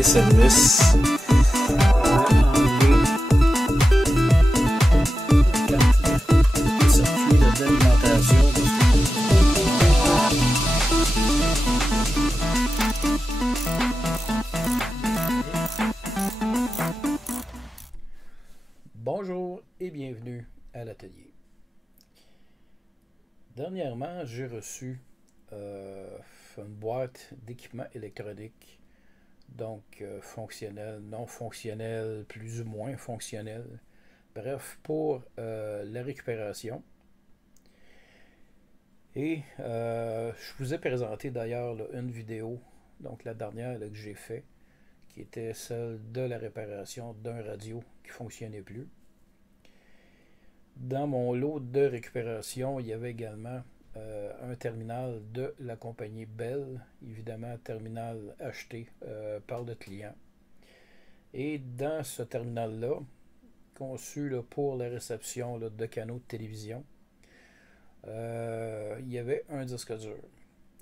des services. Bonjour et bienvenue à l'atelier. Dernièrement, j'ai reçu une boîte d'équipements électroniques, donc fonctionnel, non fonctionnel, plus ou moins fonctionnel, bref, pour la récupération. Et je vous ai présenté d'ailleurs une vidéo, donc la dernière là, que j'ai fait, qui était celle de la réparation d'un radio qui ne fonctionnait plus. Dans mon lot de récupération, il y avait également un terminal de la compagnie Bell, évidemment terminal acheté par le client. Et dans ce terminal-là, conçu là, pour la réception là, de canaux de télévision, il y avait un disque dur.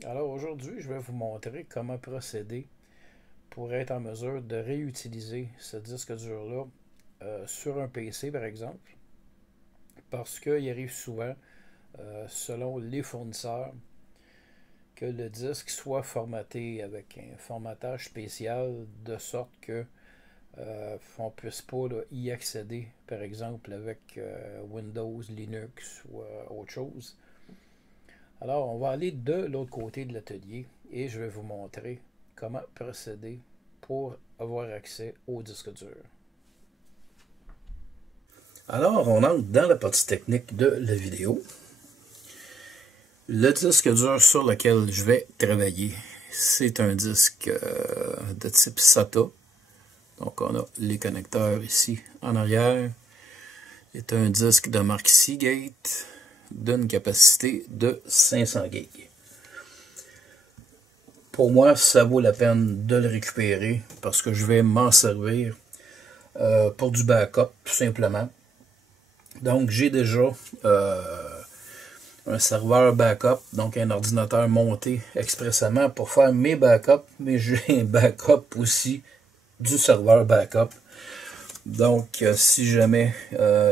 Alors aujourd'hui, je vais vous montrer comment procéder pour être en mesure de réutiliser ce disque dur-là sur un PC par exemple, parce qu'il arrive souvent, selon les fournisseurs, que le disque soit formaté avec un formatage spécial de sorte que on ne puisse pas là, y accéder, par exemple avec Windows, Linux ou autre chose. Alors, on va aller de l'autre côté de l'atelier et je vais vous montrer comment procéder pour avoir accès au disque dur. Alors, on entre dans la partie technique de la vidéo. Le disque dur sur lequel je vais travailler, c'est un disque de type SATA. Donc, on a les connecteurs ici en arrière. C'est un disque de marque Seagate d'une capacité de 500 GB. Pour moi, ça vaut la peine de le récupérer parce que je vais m'en servir pour du backup, tout simplement. Donc, j'ai déjà un serveur backup, donc un ordinateur monté expressément pour faire mes backups, mais j'ai un backup aussi du serveur backup. Donc, si jamais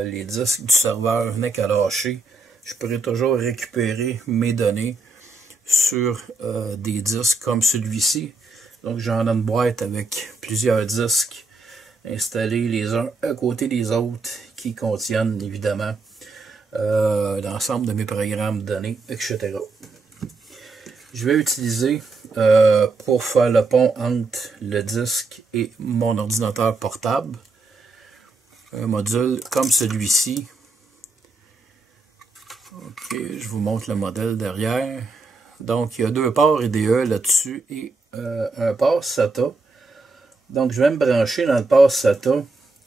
les disques du serveur venaient qu'à lâcher, je pourrais toujours récupérer mes données sur des disques comme celui-ci. Donc, j'en ai une boîte avec plusieurs disques installés les uns à côté des autres qui contiennent évidemment l'ensemble de mes programmes de données, etc. Je vais utiliser pour faire le pont entre le disque et mon ordinateur portable un module comme celui-ci. Ok, je vous montre le modèle derrière. Donc, il y a deux ports IDE là-dessus et un port SATA. Donc, je vais me brancher dans le port SATA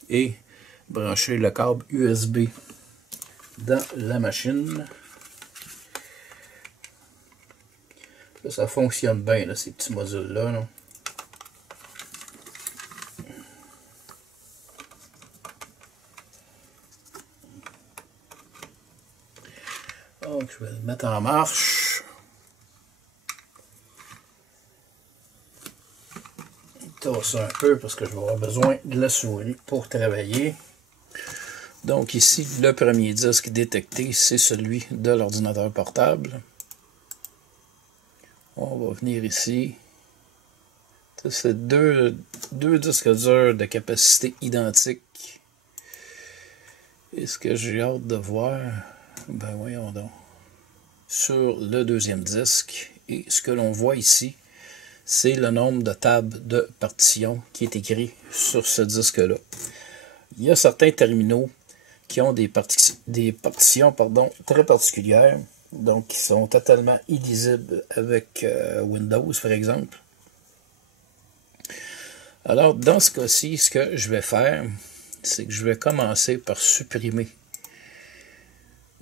et brancher le câble USB dans la machine. Là, ça fonctionne bien, là, ces petits modules-là. Là. Donc, je vais le mettre en marche. Tasse un peu parce que je vais avoir besoin de la souris pour travailler. Donc ici, le premier disque détecté, c'est celui de l'ordinateur portable. On va venir ici. C'est deux disques durs de capacité identique. Et ce que j'ai hâte de voir, ben voyons donc, sur le deuxième disque. Et ce que l'on voit ici, c'est le nombre de tables de partition qui est écrit sur ce disque-là. Il y a certains terminaux qui ont des partitions très particulières, donc qui sont totalement illisibles avec Windows, par exemple. Alors, dans ce cas-ci, ce que je vais faire, c'est que je vais commencer par supprimer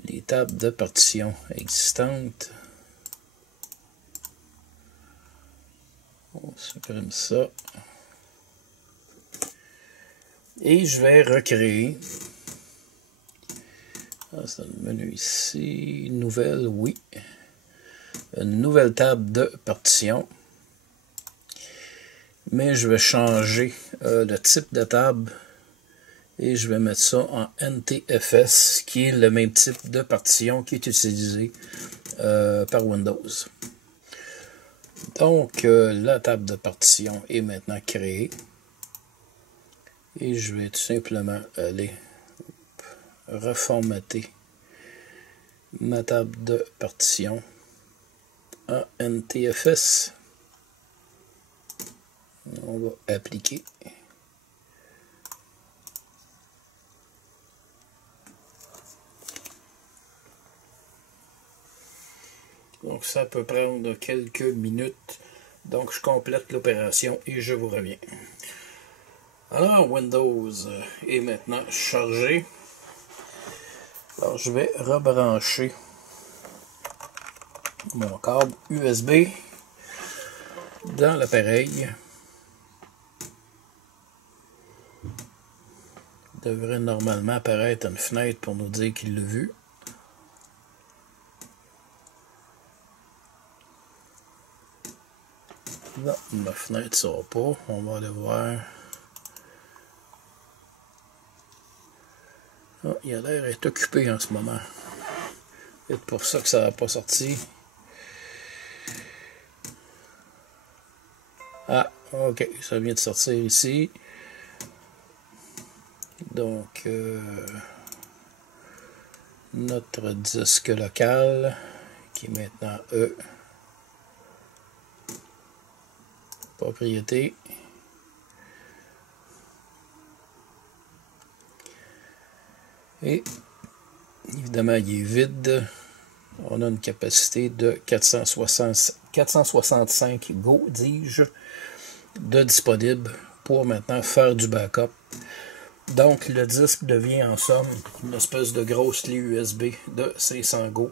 les tables de partition existantes. On supprime ça. Et je vais recréer. C'est le menu ici. Nouvelle, oui. Une nouvelle table de partition. mais je vais changer le type de table et je vais mettre ça en NTFS, qui est le même type de partition qui est utilisé par Windows. Donc, la table de partition est maintenant créée. Et je vais tout simplement aller reformater ma table de partition en NTFS. On va appliquer. Donc ça peut prendre quelques minutes. Donc je complète l'opération et je vous reviens. Alors Windows est maintenant chargé. Alors je vais rebrancher mon câble USB dans l'appareil. Il devrait normalement apparaître une fenêtre pour nous dire qu'il l'a vu. Non, la fenêtre ne sort pas. On va aller voir. Ah, il a l'air d'être occupé en ce moment. C'est pour ça que ça n'a pas sorti. Ah, ok, ça vient de sortir ici. Donc, notre disque local, qui est maintenant propriété. Et évidemment, il est vide. On a une capacité de 465 Go, dis-je, de disponible pour maintenant faire du backup. Donc, le disque devient en somme une espèce de grosse clé USB de 500 Go,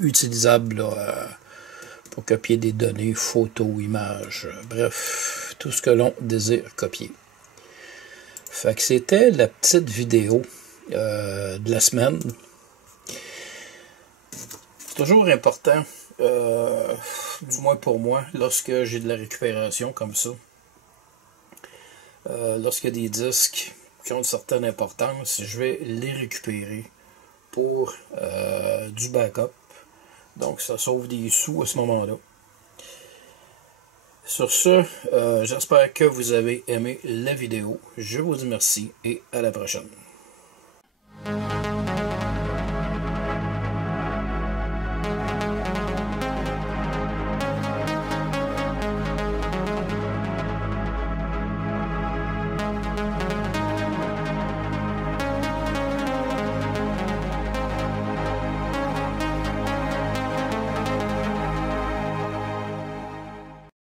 utilisable là, pour copier des données, photos, images, bref, tout ce que l'on désire copier. Fait que c'était la petite vidéo de la semaine. C'est toujours important, du moins pour moi, lorsque j'ai de la récupération comme ça, lorsqu'il y a des disques qui ont une certaine importance, je vais les récupérer pour du backup. Donc ça sauve des sous à ce moment-là. Sur ce, j'espère que vous avez aimé la vidéo. Je vous dis merci et à la prochaine.